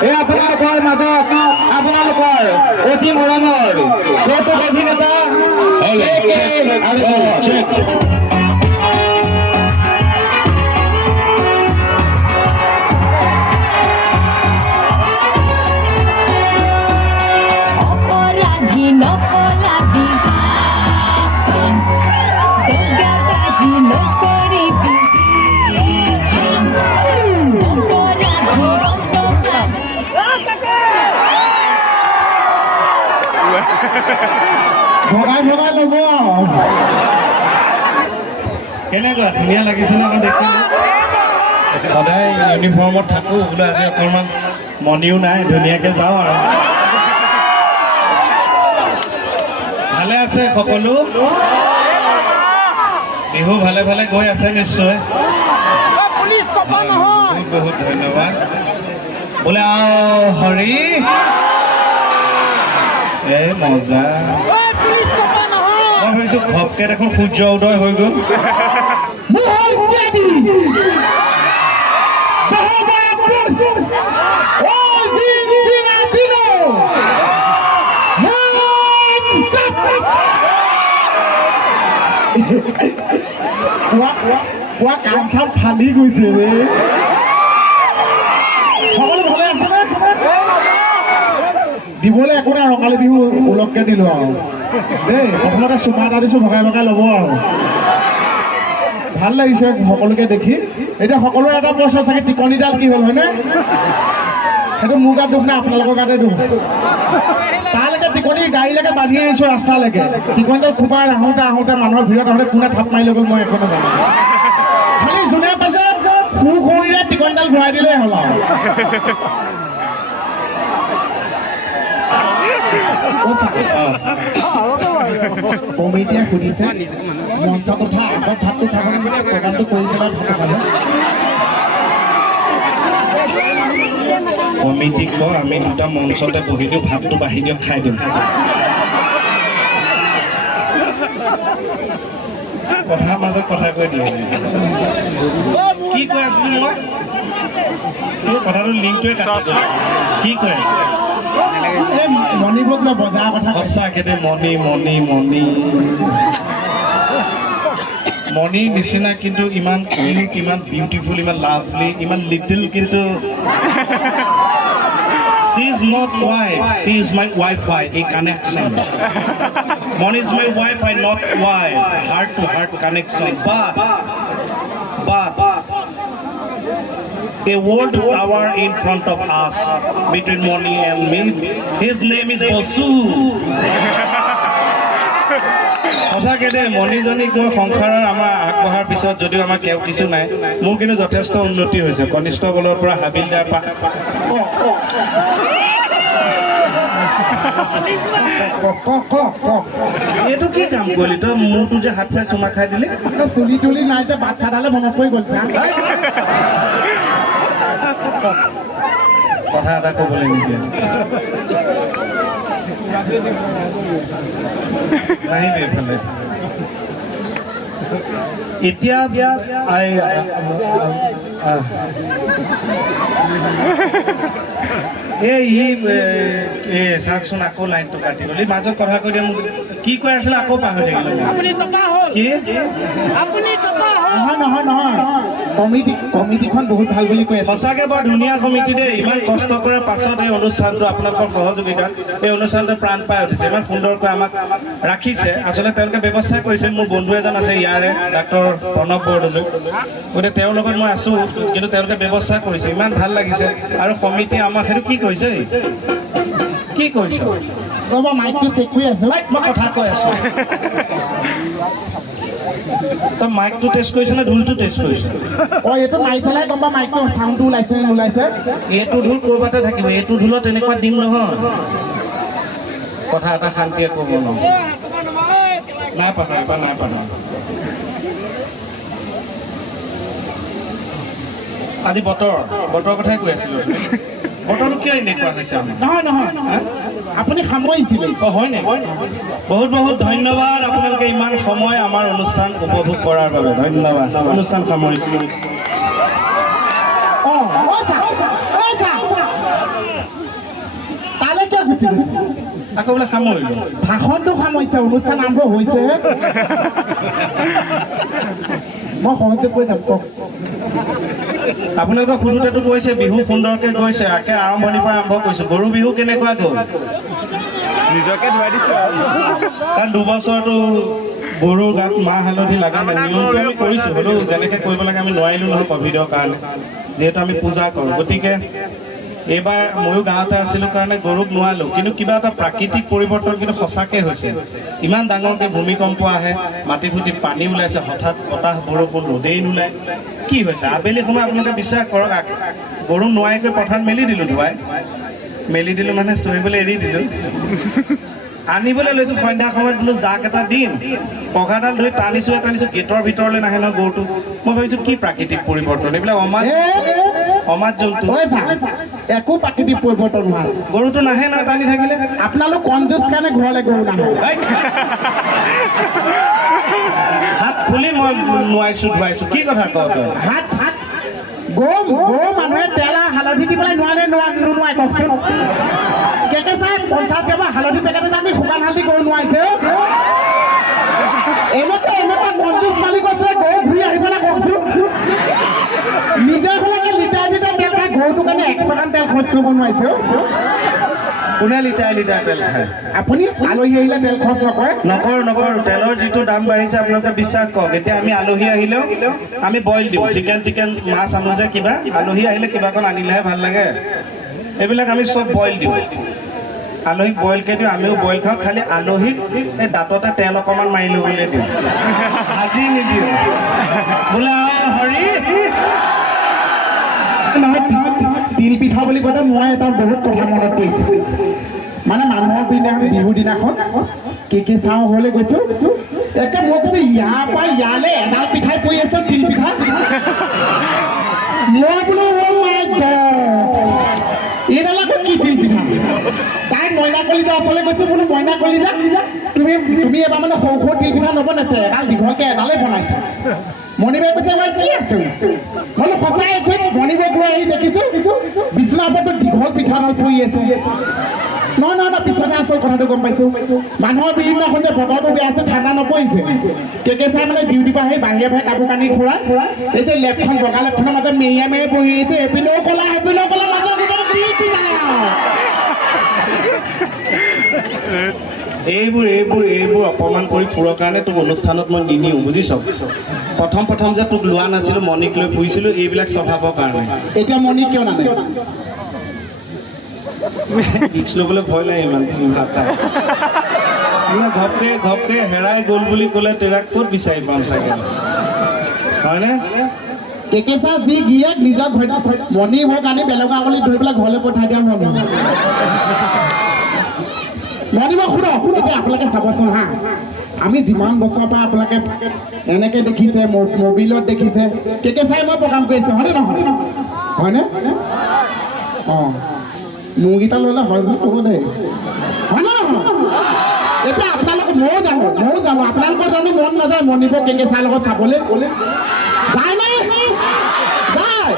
এই আপোনালোকৰ মাজত আপোনালোকৰ অতি মৰমৰ কৌতুক অভিনেতা অপৰাধী নপলাবি দগাবাজি নকৰিবি অপৰাধী ভগাই ভগাই ল'ব কেনেকুৱা ধুনীয়া লাগিছে ন দেখি সদায় ইউনিফৰ্মত থাকোঁ বোলো আজি অকণমান মনিও নাই ধুনীয়াকৈ যাওঁ আৰু ভালে আছে সকলো বিহু ভালে ভালে গৈ আছে নিশ্চয় বহুত ধন্যবাদ বোলে আও হৰি এই মজা মই ভাবিছোঁ ঘপকৈ দেখোন সূৰ্য উদয় হৈ গ'ল কোৱা কাণখন ফালি গৈছে ৰে সকলো ভালে আছেনে দিবলৈ একো নাই ৰঙালী বিহু ওলগকৈ দিলোঁ আৰু দেই প্ৰথমতে চুমা এটা দিছোঁ ভগাই ভগাই ল'ব আৰু ভাল লাগিছে সকলোকে দেখি এতিয়া সকলোৰে এটা প্ৰশ্ন চাগে টিকনিডাল কি হ'ল হয়নে সেইটো মোৰ গাত দুখ নাই আপোনালোকৰ গাতে দুখ তালৈকে টিকনি গাড়ীলৈকে বান্ধি আহিছোঁ ৰাস্তালৈকে টিকনিডাল খোপাই আহোঁতে আহোঁতে মানুহৰ ভিৰত আহোঁতে কোনে থাপ মাৰি লৈ গ'ল মই একো নাজানো খালি যোনে পাইছে সুখৰিৰে টিকনিডাল ঘূৰাই দিলেই হ'ল আৰু কমিটিয়ে সুধিছে মঞ্চৰ কথা আগত ভাতটো খাব প্ৰগ্ৰামটো কৰি পেলাই ভাত খাব কমিটিক কওঁ আমি দুটা মঞ্চতে বহি দিওঁ ভাতটো বাঢ়ি দিয়ক খাই দিম কথাৰ মাজত কথা কৈ দিয়ে কি কৈ আছিলোঁ মই কথাটো লিংকটোৱে কাটিছে কি কৈ আছিলোঁ মণিপুৰক মই বজাৰ কথা সঁচাকৈ দেই মণি মণি মণি মণিৰ নিচিনা কিন্তু ইমান কিউট ইমান বিউটিফুল ইমান লাভলি ইমান লিটিল কিন্তু she is not wife she is my Wi-Fi a connection Moni is my Wi-Fi not wife heart to heart connection but a world tower in front of us between Moni and me his name is Bosu সঁচাকৈ দেই মণিজনীক মই সংসাৰৰ আমাৰ আগবঢ়াৰ পিছত যদিও আমাৰ কেও কিছু নাই মোৰ কিন্তু যথেষ্ট উন্নতি হৈছে কনিষ্ঠবলৰ পৰা হাবিলদাৰ এইটো কি কাম কৰিলি তই মোৰটো যে হাত ফাই চুমা খাই দিলি চুলি তুলি নাই যে ভাত খাটালে মনত পৰি গ'ল কথা এটা ক'বলৈ নিদিয়ে নাহিবি এইফালে এতিয়া এই চাওকচোন আকৌ লাইনটো কাটি গ'ল মাজত কথা কৈ দিয়ে মোক কি কৈ আছিলে আকৌ পাহৰি থাকিলোঁ কি নহয় নহয় কমিটিখন বহুত ভাল বুলি কৈ আছে সঁচাকৈ বৰ ধুনীয়া কমিটি দেই ইমান কষ্ট কৰাৰ পাছত এই অনুষ্ঠানটো আপোনালোকৰ সহযোগিতাত এই অনুষ্ঠানটো প্ৰাণ পাই উঠিছে ইমান সুন্দৰকৈ আমাক ৰাখিছে আচলতে তেওঁলোকে ব্যৱস্থা কৰিছে মোৰ বন্ধু এজন আছে ইয়াৰে ডাক্তৰ প্ৰণৱ বৰদলৈ গতিকে তেওঁৰ লগত মই আছোঁ কিন্তু তেওঁলোকে ব্যৱস্থা কৰিছে ইমান ভাল লাগিছে আৰু সমিতিয়ে আমাক সেইটো কি কৰিছে কি কৰিছ ৰ'বা মাইকটো চেক কৰি আছে মই কথা কৈ আছোঁ তই মাইকটো টেষ্ট কৰিছে নে ঢোলটো টেষ্ট কৰিছে অঁ এইটো মাৰি পেলাই গম পাওঁ মাইকটো চাউণ্ডটো ওলাইছে নে নোলাইছে এইটো ঢোল ক'ৰবাতে থাকিব এইটো ঢোলত তেনেকুৱা দিম নহয় কথা এটা শান্তিয়ে ক'ব নোৱাৰোঁ নাই পাবা এবাৰ নাই পাবা আজি বতৰৰ কথাই কৈ আছিলোঁ বতৰটো কিয় এনেকুৱা হৈছে নহয় আপুনি সামৰিছিলে অঁ হয় নে বহুত বহুত ধন্যবাদ আপোনালোকে ইমান সময় আমাৰ অনুষ্ঠান উপভোগ কৰাৰ বাবে ধন্যবাদ অনুষ্ঠান সামৰিছিলোঁ গুচি গৈছে আকৌ বোলে সামৰিলোঁ ভাষণটো সামৰিছে অনুষ্ঠান আৰম্ভ হৈছে মই সহজে কৈ যাম কওক আপোনালোকক সোধোতেতো কৈছে বিহু সুন্দৰকৈ গৈছে একে আৰম্ভণিৰ পৰা আৰম্ভ কৰিছে গৰু বিহু কেনেকুৱা গ'ল নিজকে ধুৱাই দিছোঁ কাৰণ দুবছৰটো গৰুৰ গাত মাহ হালধি লগা নাই নিয়মটো আমি কৰিছোঁ হ'লেও যেনেকৈ কৰিব লাগে আমি নোৱাৰিলোঁ নহয় ক'ভিডৰ কাৰণে যিহেতু আমি পূজা কৰোঁ গতিকে এইবাৰ ময়ো গাঁৱতে আছিলোঁ কাৰণে গৰুক নোৱালোঁ কিন্তু কিবা এটা প্ৰাকৃতিক পৰিৱৰ্তন কিন্তু সঁচাকৈ হৈছে ইমান ডাঙৰকৈ ভূমিকম্প আহে মাটি ফুটি পানী ওলাইছে হঠাৎ বতাহ বৰষুণ ৰ'দেই নোলায় কি হৈছে আবেলি সময় আপোনালোকে বিশ্বাস কৰক গৰুক নোৱাৰিকৈ পথাৰত মেলি দিলোঁ ধুৱাই মেলি দিলোঁ মানে চৰিবলৈ এৰি দিলোঁ আনিবলৈ লৈছোঁ সন্ধ্যা সময়ত বোলো জাক এটা দিম পঘাডাল ধৰি টানিছোঁ গেটৰ ভিতৰলৈ নাহে নহয় গৰুটো মই ভাবিছোঁ কি প্ৰাকৃতিক পৰিৱৰ্তন এইবিলাক অমাত জন্তু একো প্ৰাকৃতিক পৰিৱৰ্তন হোৱা গৰুটো নাহে নহয় টানি থাকিলে আপোনালোক কনজুচ কাৰণে ঘৰলৈ গৰু নাহে হাত খুলি মই নোৱাৰিছোঁ ধুৱাইছোঁ কি কথা কওঁ তই হাত গৰু মানুহে তেল আৰু হালধি দি পেলাই নোৱাৰে কওকচোন কেকে চাই 50 গ্ৰাম হালধি পেকেট এটা আমি শুকান হালধি গৰু নোৱাৰিছে এনেকুৱা কনজুচ মালিক আছে গৰু ঘূৰি আহিব না কওকচোন নিজে হ'লে লিটাৰ তেল খাই গৰুটোৰ কাৰণে 100 গ্ৰাম তেল খৰচ কৰিব নোৱাৰিছে কোনে লিটাৰ তেল খায় আপুনি আলহী আহিলে তেল খৰচ নকৰোঁ তেলৰ যিটো দাম বাঢ়িছে আপোনালোকে বিশ্বাস কৰক এতিয়া আমি আলহী আহিলেও আমি বইল দিওঁ চিকেন মাছ আনো যে কিবা আলহী আহিলে কিবা অকণ আনিলেহে ভাল লাগে এইবিলাক আমি চব বইল দিওঁ আলহীক বইলকৈ দিওঁ আমিও বইল খাওঁ খালি আলহীক এই দাঁততে তেল অকণমান মাৰি ল'বলৈ দিওঁ ভাজি নিদিওঁ বোলে হৰি নহয় তিল পিঠা বুলি কওঁতে মই এটা বহুত কথা মনত পৰিছোঁ মানে মানুহৰ বিহুৰ দিনাখন কি চাওঁ ঘৰলৈ গৈছোঁ একে মই কৈছোঁ ইয়াৰ পৰা ইয়ালৈ এডাল পিঠাই পৰি আছে তিল পিঠা মই বোলো এইডাল আকৌ কি তিল পিঠা তাই মইনা কলিজা ওচৰলৈ গৈছোঁ বোলো মইনা কলিজা তুমি এবাৰ মানে সৰু তিল পিঠা নবনাইছে এডাল দীঘলকৈ এডালেই বনাইছে মণিবাই কৈছে মই কি আছো মই সঁচাই আছো মণিবাইক লৈ আহি দেখিছোঁ বিচনাৰ ওপৰতো দীঘল পিঠাডাল পৰি আছে নহয় পিছতে আচল কথাটো গম পাইছোঁ মানুহৰ বিহুদিনাখন যে বতৰটো বেয়া আছে ঠাণ্ডা নপৰিছে কেকে চাই মানে ডিউটিৰ পৰা আহি বাহিৰে কাপোৰ কানি খুৱাই এই যে লেপখন বগা লেপখনৰ মাজত মেৰিয়াই বহি আহিছে এপিনেও ক'লা মাজত এইবোৰ অপমান কৰি ফুৰৰ কাৰণে তোক অনুষ্ঠানত মই নিনিওঁ বুজিছ প্ৰথম যে তোক লোৱা নাছিলোঁ মণিক লৈ ফুৰিছিলোঁ এইবিলাক স্বভাৱৰ কাৰণে এতিয়া মণিক কিয় নানে ৰিক্স ল'বলৈ ভয় লাগে ইমান ঘপকে হেৰাই গ'ল বুলি ক'লে তেৰাক ক'ত বিচাৰি পাম চাগে হয়নে কেকেচা যি গিয়েক নিজৰ মণি হোক আনি বেলেগৰ আঙুলি ধৰি পেলাই ঘৰলৈ পঠাই দিয়া মন মণিব শুনক এতিয়া আপোনালোকে চাবচোন হা আমি যিমান বছৰৰ পৰা আপোনালোকে এনেকৈ দেখিছে মবিলত দেখিছে কেকেচাই মই প্ৰগ্ৰাম কৰিছোঁ হয়নে নহয় হয়নে অঁ মোৰকেইটা ল'লে হয় বুলি ক'ব দেই হয়নে নহয় এতিয়া আপোনালোক ময়ো জানো আপোনালোকৰ জানো মন নাযায় মণিব কেকেচাৰ লগত চাবলৈ যায় নে যায়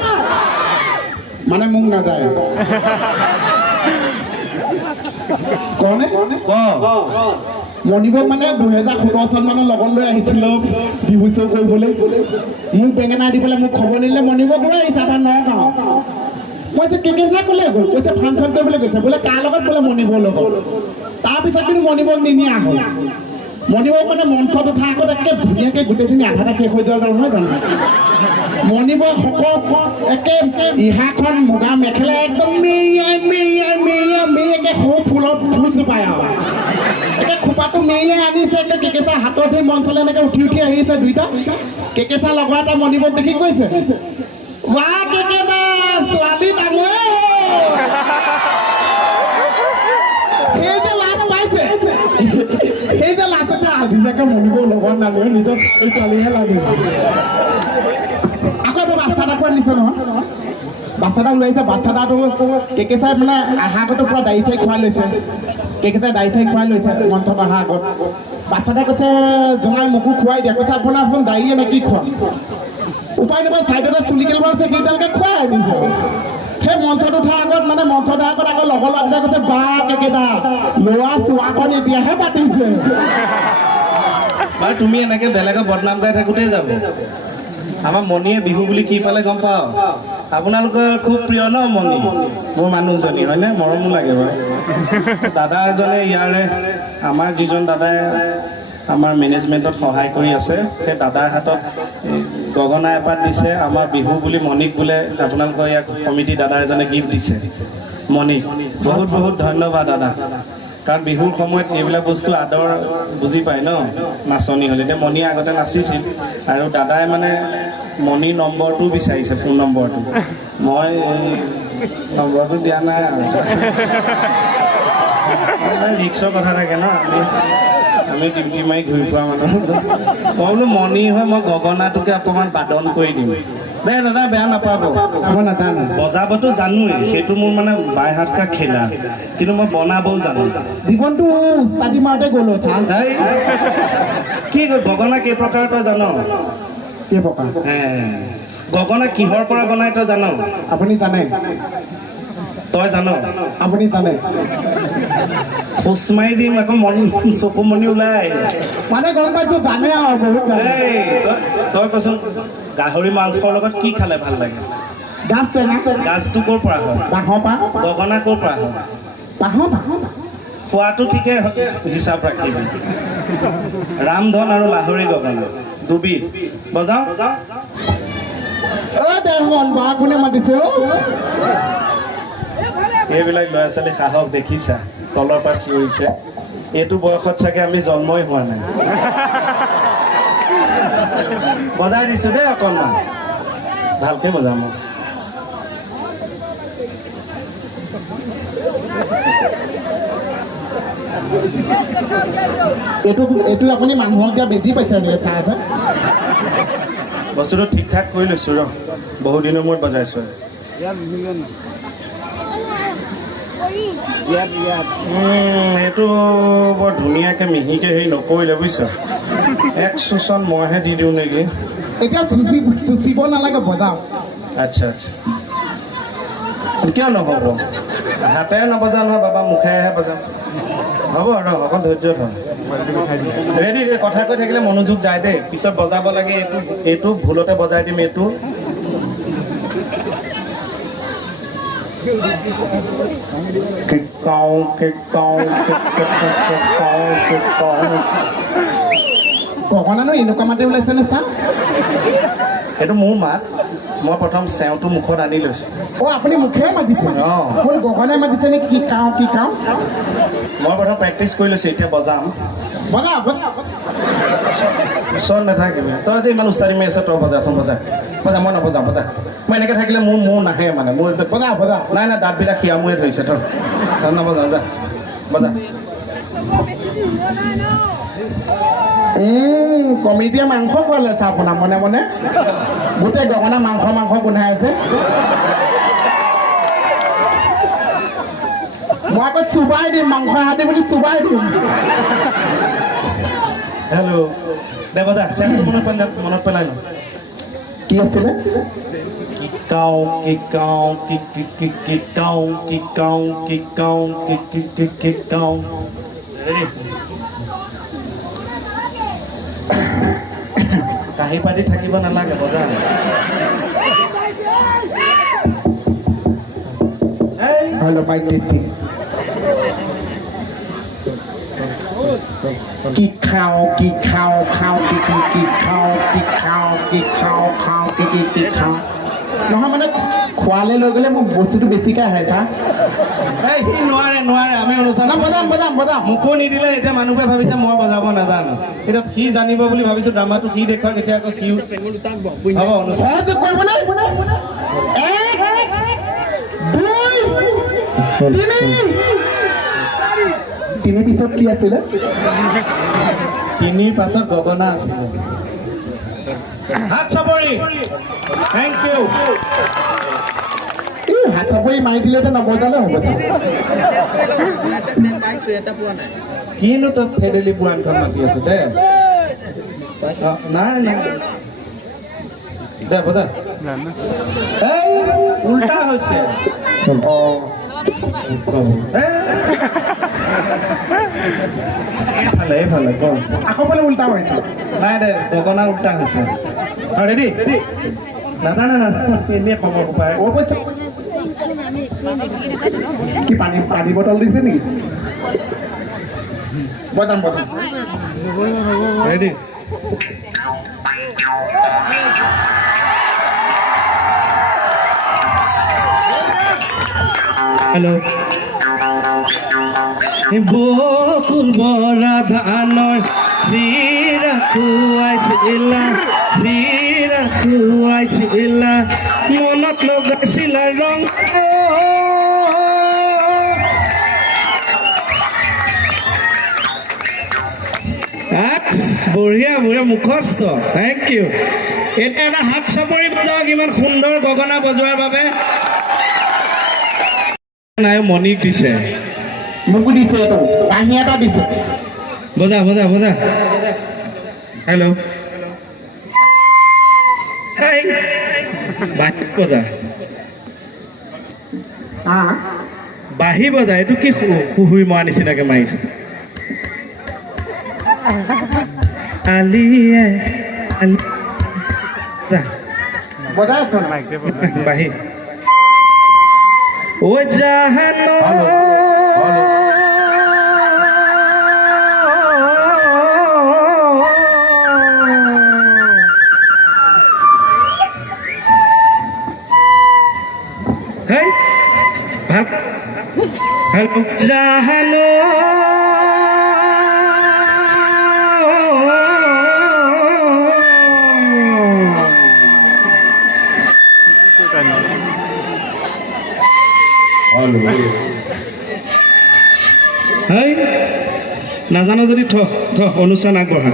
মানে মোক নাযায় কনে মণিবক মানে 2017 চন মানৰ লগত লৈ আহিছিলোঁ বিহু শ্ব' কৰিবলৈ মোক বেঙেনা দি পেলাই মোক খবৰ নিলে মণিবক লৈ আহিছে আমাৰ নগাঁও মই যে কেকেচা ক'লে গ'ল কৈছে ফাংচন কৰিবলৈ গৈছে বোলে কাৰ লগত বোলে মণিবৰ লগত তাৰপিছত কিন্তু মণিবক নিনিয়া হ'ল মণিবক মানে মঞ্চত উঠা আগত একে ধুনীয়াকৈ গোটেইখিনি আধাটা শেষ হৈ যোৱা নহয় জানো মণিবৰ শকত একে ইহাখন মুগা মেখেলা একদম মেৰিয়াই সৰু ফুলত ফুল জোপাই আৰু একে খোপাটো মেৰিয়াই আনিছে একে কেকেচা হাতত ধৰি মঞ্চলৈ এনেকৈ উঠি আহিছে দুইটা কেকেচা লগৰ এটা মণিবক দেখি কৈছে ৱাহ কেকেচা ছোৱালী ডাঙৰ সেই যে লাজ পাইছে সেই যে লাজতে আজিলৈকে মণিবৰ লগত নালাগে নিজৰ এই ছোৱালীহে লাগে আকৌ এবাৰ বাচ্ছা এটা কোৱা নিছে নহয় বাচ্ছা এটা ওলাইছে বাচ্ছা এটাটো কেকেচাই মানে অহা আগতো পূৰা দাড়ি চাৰি খুৱাই লৈছে কেকেচাই দাড়ি চাৰি খুৱাই লৈছে মঞ্চত অহা আগত বাচ্ছা এটাই কৈছে জঙাই মোকো খুৱাই দিয়া কৈছে আপোনাৰচোন দাড়িয়ে নে কি খুৱাম উপায় নাপায় চাইডতে চুলি কেইডালমান আছে সেইডালকে খুৱাই আনিছে সেই মঞ্চত উঠাৰ আগত মানে মঞ্চত উঠাৰ আগত আকৌ লগৰ ল'ৰাটোৱে কৈছে বা কেইকেইটা ল'ৰা চোৱাখন এতিয়াহে পাতিছে বাৰু তুমি এনেকৈ বেলেগক বদনাম গাই থাকোঁতেই যাব আমাৰ মণিয়ে বিহু বুলি কি পালে গম পাওঁ আপোনালোকৰ খুব প্ৰিয় ন মণি মোৰ মানুহজনী হয়নে মৰমো লাগে বাৰু দাদা এজনে ইয়াৰে আমাৰ যিজন দাদাই আমাৰ মেনেজমেণ্টত সহায় কৰি আছে সেই দাদাৰ হাতত গগনা এপাত দিছে আমাৰ বিহু বুলি মণিক বোলে আপোনালোকৰ ইয়াক সমিতি দাদা এজনে গিফ্ট দিছে মণিক বহুত বহুত ধন্যবাদ দাদা কাৰণ বিহুৰ সময়ত এইবিলাক বস্তু আদৰ বুজি পায় ন নাচনি হ'লে এতিয়া মণিয়ে আগতে নাচিছিল আৰু দাদাই মানে মণিৰ নম্বৰটো বিচাৰিছে ফোন নম্বৰটো মই নম্বৰটো দিয়া নাই আৰু ৰিক্সৰ কথা থাকে ন আমি ডিউটি মাৰি ঘূৰি ফুৰা মানুহ মই বোলো মণি হয় মই গগনাটোকে অকণমান বাদন কৰি দিম দে দাদা বেয়া নাপাব মই নাজানো বজাবতো জানোৱেই সেইটো মোৰ মানে বাইহাত কা খেলা কিন্তু মই বনাবও জানো জীৱনটো উস্তাদি মাৰোঁতে গ'লো ভাল এই, কি গগনা কেই প্ৰকাৰ তই জান কেই প্ৰকাৰ গগনা কিহৰ পৰা বনাই তই জান আপুনি জানে তই জান আপুনি জানে খোজ মাৰি দিম আকৌ মন চকু মনি ওলাই মানে গম পাইছোঁ জানে আৰু বহুত জানে এই তই কচোন গাহৰি মাংসৰ লগত কি খালে ভাল লাগে গাছ টেঙা গাজটো ক'ৰ পৰা হয় বাঁহৰ পাত গগনা ক'ৰ পৰা হয় বাঁহৰ পাত খোৱাটো ঠিকেই হিচাপ ৰাখিবি ৰামধন আৰু লাহৰি গগনা দুবিধ বজাওঁ দেহমন বা কোনে মাতিছে এইবিলাক ল'ৰা ছোৱালী সাহস দেখিছা তলৰ পৰা চিঞৰিছে এইটো বয়সত চাগে আমি জন্মই হোৱা নাই বজাই দিছোঁ দেই অকণমান ভালকৈ বজাম মই এইটো আপুনি মানুহক দিয়া বেজি পাইছে নেকি চাই আছে বস্তুটো ঠিক ঠাক কৰি লৈছোঁ ৰ বহুদিনৰ মূৰত বজাইছোঁ সেইটো বৰ ধুনীয়াকৈ মিহিকৈ হেৰি নকৰিলে বুজিছ এক চুচন মইহে দি দিওঁ নেকি এতিয়া চুচিব নালাগে বজাওক আচ্ছা আচ্ছা কিয় নহ'ব হাতেৰে নবজাওঁ নহয় বাবা মুখেৰেহে বজাওঁ হ'ব ৰ অকণ ধৈৰ্য ধৰ ৰেডি কথা কৈ থাকিলে মনোযোগ যায় দেই পিছত বজাব লাগে এইটো ভুলতে বজাই দিম এইটো গগনানো এনেকুৱা মাতি ওলাইছে নে চা এইটো মোৰ মাত মই প্ৰথম চেওঁটো মুখত আনি লৈছোঁ আপুনি মুখেৰে মাতিছে মোৰ গগনাই মাতিছে নে কি কাওঁ মই প্ৰথম প্ৰেক্টিচ কৰি লৈছোঁ এতিয়া বজাম বজা ওচৰত নাথাকিবি তই যে ইমান উস্তাদি মাৰি আছ তই বজাচোন বজা মই নবজাওঁ বজা মই এনেকৈ থাকিলে মোৰ নাহে মানে মোৰ বজা নাই দাঁতবিলাক সিয়ামুৱে ধৰিছে তই নবজাওঁ যা বজা কমিটিয়ে মাংস খোৱালে চা আপোনাৰ মনে মনে গোটেই গগনা মাংস গোন্ধাই আছে মই আকৌ চুবাই দিম মাংস হাতি বুলি চুবাই দিম হেল্ল' দে বজা চেংটো মনত পেলাই লওঁ কি আছিলে কাঁহী পাতি থাকিব নালাগে বজা হেল্ল' মাইক টেষ্টিং কি খাওঁ নহয় মানে খোৱালে লৈ গ'লে মোক বস্তুটো বেছিকৈ আহে চা সি নোৱাৰে আমি অনুষ্ঠান বজাম মোকো নিদিলে এতিয়া মানুহবোৰে ভাবিছে মই বজাব নাজানো এতিয়া সি জানিব বুলি ভাবিছোঁ ড্ৰামাটো সি দেখুৱাওক এতিয়া আকৌ সি হ'ব অনুষ্ঠান সহযোগ কৰিবনে 1 2 3 পিছত কি আছিলে 3 পাছত গগনা আছিলে হাত চাপৰি থেংক ইউ হাত চাপৰি মাৰি দিলেতো নবজালে হ'ব কিনো তই ফেডেলি পুৰাণখন মাতি আছে দে নাই দে বজা এই উল্টা হৈছে এইফালে এইফালে ক আকৌ বোলে উল্টা হৈছে নাই দে গগনা উল্টা হৈছে ৰেডি নাজানে নাজানে এনেই খবৰ পায় অ' পইচা কি পানী বটল দিছে নেকি বজাম ৰেডি হেল্ল' বকুল বৰা ধানৰ চিৰা খুৱাইছিলা মনত লগাইছিলা ৰং বঢ়িয়া বঢ়িয়া মুখস্থ থেংক ইউ এতিয়া এটা হাত চাপৰি বজাওক ইমান সুন্দৰ গগনা বজোৱাৰ বাবে নাই মণিক দিছে মোকো দিছে এইটো কাহিনী এটা দিছে বজা বজা বজা হেল্ল' বাঁহী বজা বাঁহী বজা এইটো কি শুই মৰা নিচিনাকে মাৰিছে আলিয়ে বজাই আছো বাঁহী ও জাহানো হেই ভাল হেল্ল' জাহানো হেই নাজানো যদি থ অনুষ্ঠান আগবঢ়া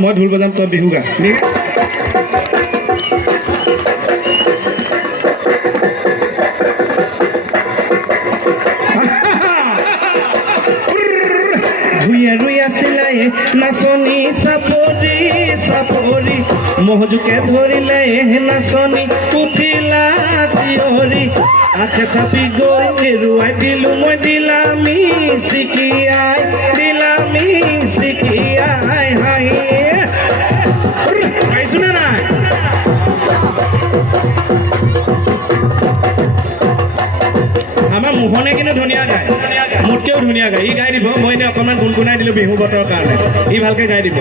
মই ঢোল বজাম তই বিহু গা ভূঞা চিলাই নাচনী চাপৰি মহজুকে ধৰিলে নাচনী উঠিলা চিঞৰি আখে চাপি গৈ হেৰুৱাই দিলো মই দিলামি চিকিয়াই হাঁহি পাইছো নে নাই আমাৰ মোহনে কিন্তু ধুনীয়া গায় মোতকেও ধুনীয়া গায় ই গাই দিব মই এনেই অকণমান গুণগুণাই দিলোঁ বিহু বতৰৰ কাৰণে ই ভালকৈ গাই দিব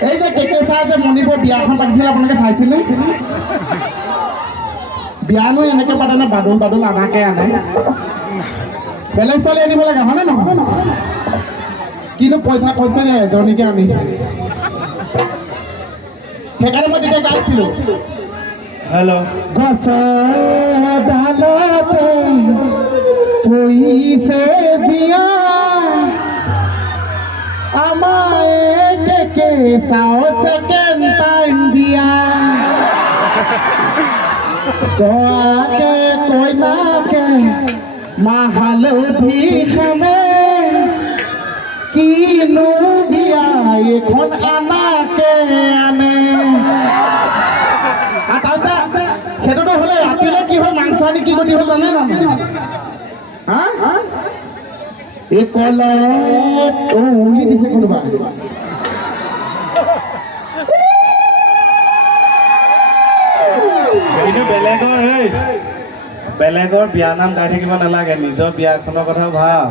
এই যে কেকেচা যে মণিপুৰ বিয়াখন পাতিছিল আপোনালোকে চাইছিলে বিয়ানো এনেকে পাতে নে বাদুল আনাকে আনে বেলেগ ছোৱালী আনিব লাগে হয়নে নহয় কিন্তু পইচা খৰচ কৰি এজনীকে আনি সেইকাৰণে মই তেতিয়া গাইছিলোঁ হেল্ল' গছৰ ডালতে থৈছে বিয়া আমায় কেকেচাও ছেকেণ্ড টাইম বিয়া দৰাকে কইনাকে মাহালধি খানে কিনো বিয়া এখন আনাকে আনে সেইটোতো হ'লে ৰাতিলৈ কি হ'ল মাংস আনি কি কৰি হ'ল জানে জানে হা এই কলত উলি দিছে কোনোবা এইটো বেলেগৰ বিয়া নাম গাই থাকিব নালাগে নিজৰ বিয়াখনৰ কথা ভাব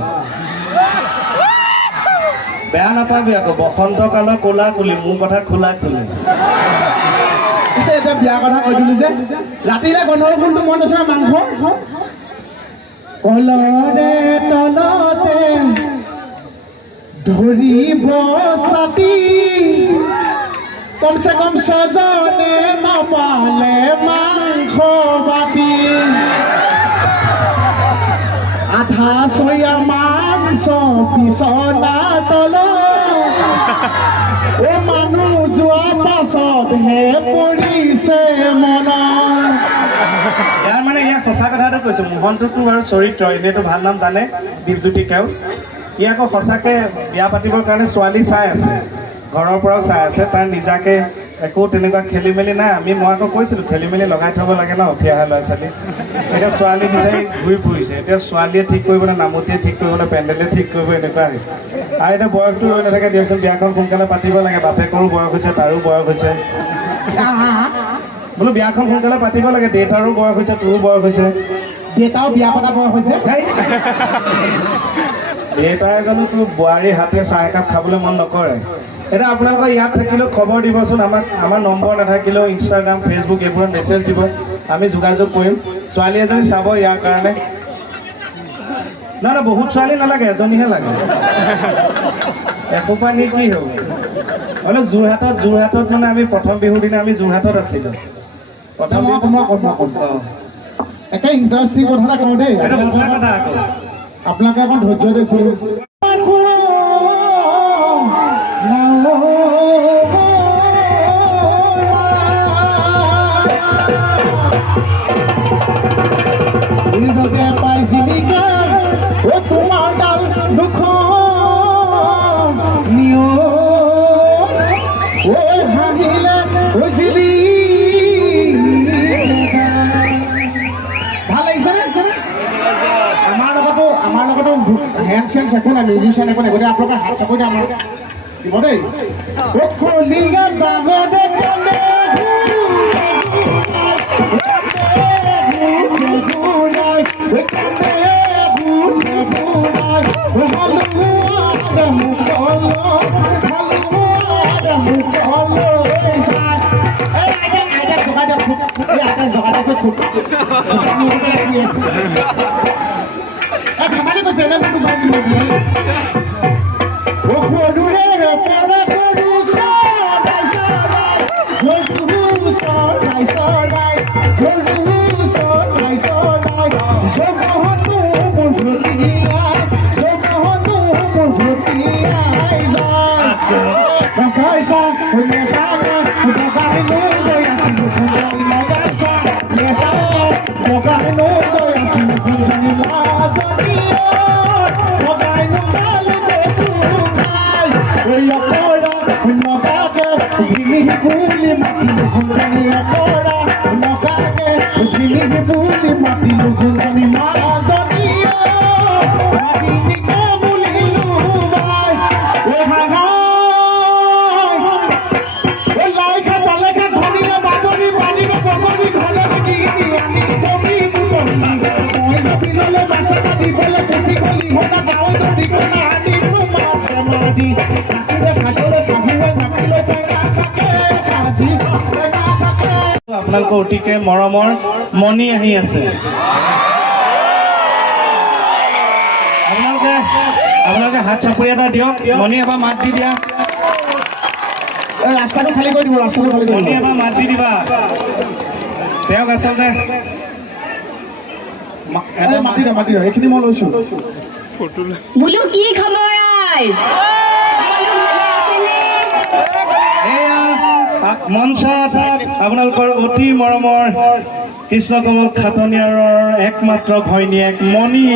বেয়া নাপাবি আকৌ বসন্ত কালৰ ক'লা কুলি মোৰ কথা খোলা খুলি এতিয়া বিয়া কথা কৈ দিলো যে ৰাতিলে গন্ধৰ কোনটো মন আছে মাংস কলৰে তলতে ধৰিব ছাতি কমচে কম ছজনে নাপালে মাংস বাতি আধা চয়া মাংস পিছনা তলত ও মানুহ যোৱা পাছতহে পৰিছে মনত ইয়াৰ মানে ইয়াৰ সঁচা কথাটো কৈছোঁ মোহনটোতো আৰু চৰিত্ৰ এনেইতো ভাল নাম জানে দীপজ্যোতি কেও ই আকৌ সঁচাকৈ বিয়া পাতিবৰ কাৰণে ছোৱালী চাই আছে ঘৰৰ পৰাও চাই আছে তাৰ নিজাকে একো তেনেকুৱা খেলি মেলি নাই মই আকৌ কৈছিলোঁ খেলি মেলি লগাই থ'ব লাগে ন উঠি অহা ল'ৰা ছোৱালী এতিয়া ছোৱালী বিচাৰি ঘূৰি ফুৰিছে এতিয়া ছোৱালীয়ে ঠিক কৰিব নে নামতীয়ে ঠিক কৰিব নে পেণ্ডেলে ঠিক কৰিব এনেকুৱা হৈছে আৰু এতিয়া বয়সটো ৰৈ নাথাকে দিয়কচোন বিয়াখন সোনকালে পাতিব লাগে বাপেকৰো বয়স হৈছে তাৰো বয়স হৈছে বোলো বিয়াখন সোনকালে পাতিব লাগে দেউতাৰো বয়স হৈছে তোৰো বয়স হৈছে দেউতাও বিয়া পতা বয়স হৈছে দেউতা এজনো তোৰ বোৱাৰী হাতে চাহ একাপ খাবলৈ মন নকৰে এতিয়া আপোনালোকৰ ইয়াত থাকিলেও খবৰ দিবচোন আমাৰ নম্বৰ নাথাকিলেও ইনষ্টাগ্ৰাম ফেচবুক এইবোৰত মেছেজ দিব আমি যোগাযোগ কৰিম ছোৱালী এজনী চাব ইয়াৰ কাৰণে নহয় বহুত ছোৱালী নালাগে এজনীহে লাগে এসোপা নি কি হ'ব মানে যোৰহাটত মানে আমি প্ৰথম বিহুৰ দিনা আমি যোৰহাটত আছিলোঁ প্ৰথম একে ইণ্টাৰেষ্টিং কথা এটা কওঁ দেই এইটো সঁচা কথা আকৌ আপোনালোকে অকণ ধৈৰ্য দেখুৱাব পাইছিলিকা ও তোমাৰ ডাল দুখ নিয় ঐ হাঁহিলে হৈছিলি ভাল লাগিছেনে আমাৰ লগতো হেণ্ড চেণ্ড একো নাই মিউজিচিয়ান একো নাই গতিকে আপোনালোকে হাত চাপৰি আমাৰ দিব দেই ধেমালি কৈছে এনে মোক আপোনালোকৰ অতিকে মৰমৰ মণি আহি আছে আপোনালোকে হাত চাপৰি এটা দিয়ক মণি এবাৰ মাত দি দিয়া ৰাস্তাটো খালী কৰি দিব মণি এবাৰ মাত দি দিবা তেওঁক আচলতে মাতি দিয়ক এইখিনি মই লৈছোঁ বোলো কি খবৰ আইজ মঞ্চত আপোনালোকৰ অতি মৰমৰ কৃষ্ণ কমল খাটনিয়াৰৰ একমাত্ৰ ঘৈণীয়েক মণি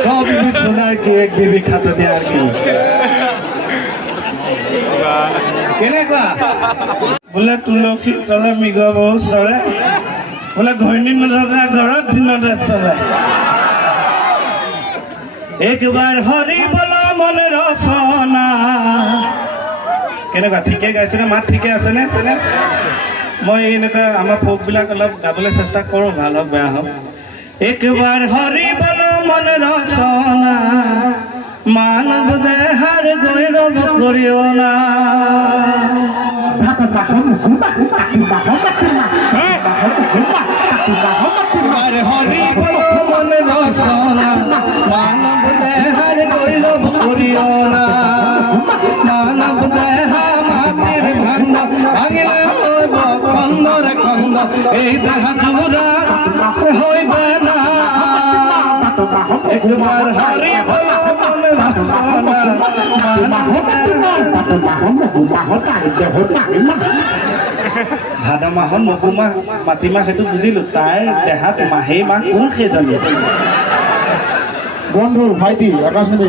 सब सुना कि एक बीबी खाटनियार की কেনেকুৱা বোলে তুলসী তলে মৃগ বহু চৰে বোলে ঘৈণী নথকা ঘৰত দিনতে চলে একবাৰ হৰি বল মনে ৰচনা কেনেকুৱা ঠিকে গাইছেনে মাত ঠিকে আছেনে মই এনেকুৱা আমাৰ ফোকবিলাক অলপ গাবলৈ চেষ্টা কৰোঁ ভাল হওক বেয়া হওক একবাৰ হৰি বল মন ৰচনা মানৱ দেহাৰ গৌৰৱ কৰিও না হৰি বল মন ৰচনা মানৱ দেহাৰ গৌৰৱ কৰিও না মানৱ দেহা মাটিৰ ভাণ্ড ভাঙিলে খণ্ডৰে খণ্ড এই দেহাজুৰা হইবে না একবাৰ হাৰিয়ে মনে বাসনা ভাদ মাহত মগুমাহ মাটিমাহ সেইটো বুজিলো তাইৰ দেহাত মাহেই মাহ কোন সেইজনী বন্ধু ভাইটি আকাশবাণী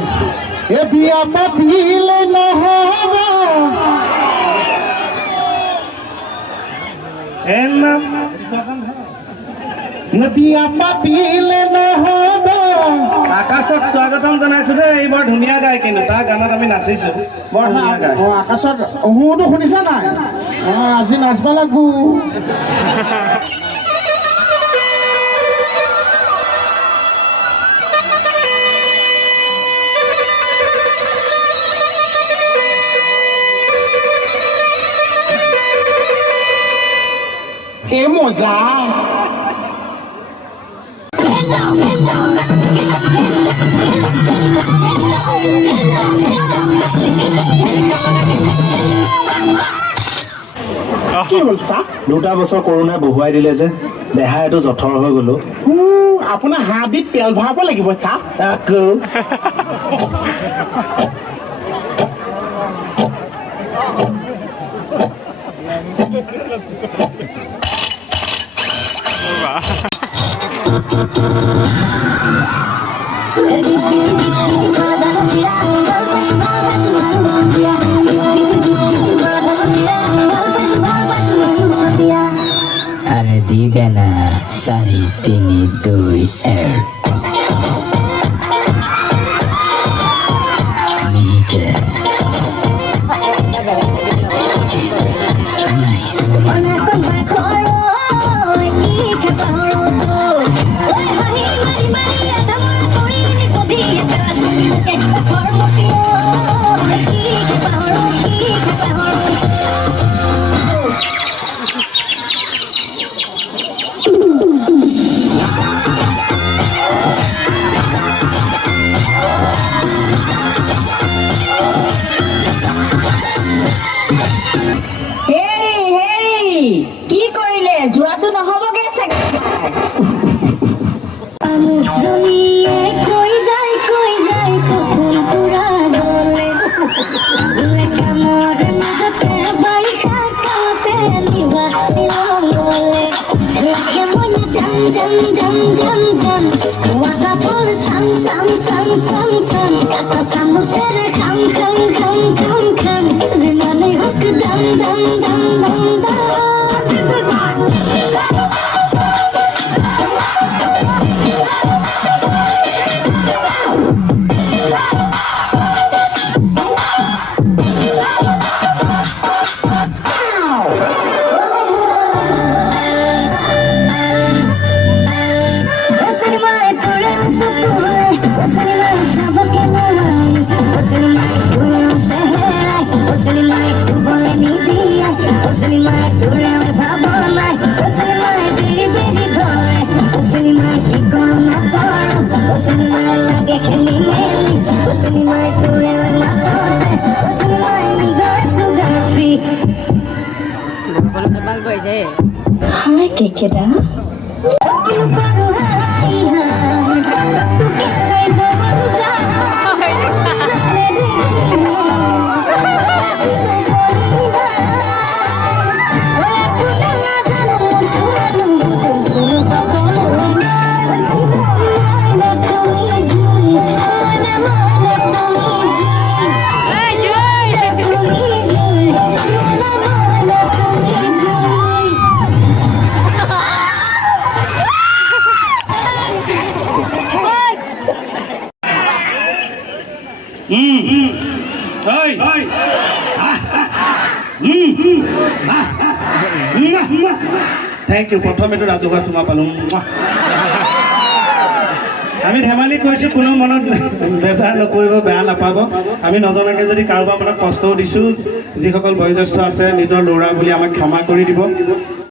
এ বিয়া পাতিলে নহব এৰ নাম এ বিয়া পাতিলে নহব আকাশক স্বাগতম জনাইছো দেই এই বৰ ধুনীয়া গায় কিন্তু তাৰ গানত আমি নাচিছো বৰ ধুনীয়া গায় অ আকাশত অহুটো শুনিছা নাই অ আজি নাচব লাগব এ মজা কি হ'ল চা 2টা বছৰ কৰোণাই বহুৱাই দিলে যে দেহা এইটো জঠৰ হৈ গ'লো আপোনাৰ হাবিত তেল ভৰাব লাগিব চা আকৌ আরে দি দে না 4 3 2 1 নিকে nice Ona toma coro, y que paro tú. Oye, mari, mari, mari, estamos por ir y podría te la subir que está por motivo. Y que paro, y que paro. হেৰি হেৰি কি কৰিলে যোৱাটো নহ'বগে চাগে জনিয়ে কৈ যায় কপোন পুৰা গলে বোলে কামৰে মাজতে বাৰিষা কালতে নিবা শ্বিলং গলে লাগে মনে যাম যাম যাম যাম যাম ৱাটা ফুল চাম চাম চাম চাম চাম কাটা চামুচেৰে খাম খাম খাম খাম খাম যিমানেই হওক দাম দাম দাম দাম দাম হাই কেকেদা থেংক ইউ প্ৰথম এইটো ৰাজহুৱা চুমা পালোঁ আমি ধেমালি কৰিছোঁ কোনো মনত বেজাৰ নকৰিব বেয়া নাপাব আমি নজনাকৈ যদি কাৰোবাৰ মনত কষ্টও দিছোঁ যিসকল বয়োজ্যেষ্ঠ আছে নিজৰ ল'ৰা বুলি আমাক ক্ষমা কৰি দিব